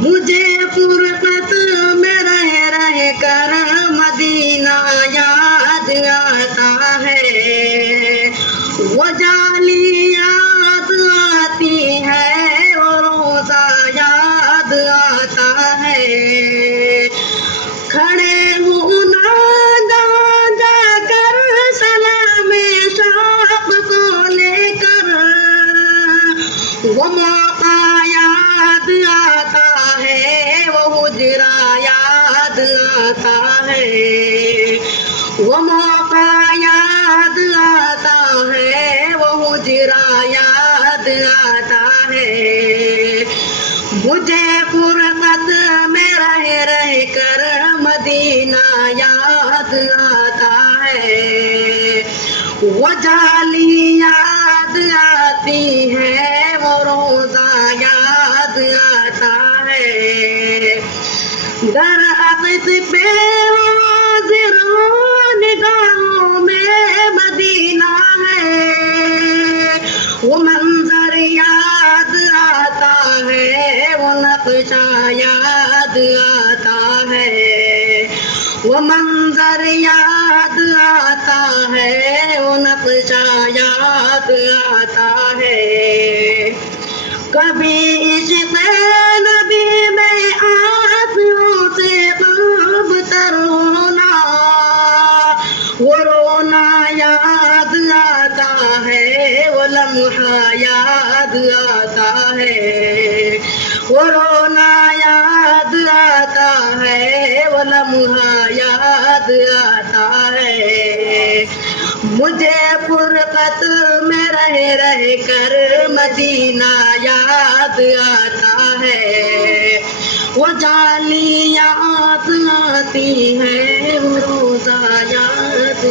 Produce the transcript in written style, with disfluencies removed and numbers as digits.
مجھے فرقت میں رہ کر مدینہ یاد آتا ہے، وہ جالی یاد آتی ہے، وہ روزہ یاد آتا ہے۔ کھڑے ہوں نہ جا کر سلام شوق کو لے کر، وہ موقع یاد آتا ہے، وہ حجرہ یاد آتا ہے، وہ موقع یاد آتا ہے، وہ حجرہ یاد آتا ہے۔ مجھے فرقت میں رہ کر مدینہ یاد آتا ہے، وہ جالی یاد آتی ہے، وہ روزہ یاد آتا ہے۔ در عقد پہ حاضر ہوں، نگاہوں میں مدینہ ہے، وہ منظر یاد آتا ہے، وہ نقشہ یاد آتا ہے، وہ منظر یاد آتا ہے، وہ نقشہ یاد آتا ہے۔ کبھی عشق نبی میں آنسوں سے قلب تر ہونا، وہ رونا یاد آتا ہے، وہ لمحہ یاد آتا ہے، وہ رونا یاد آتا ہے، وہ لمحہ یاد آتا ہے۔ مجھے فرقت میں رہ کر مدینہ یاد آتا ہے، وہ جالی یاد آتی ہے، وہ روزہ یاد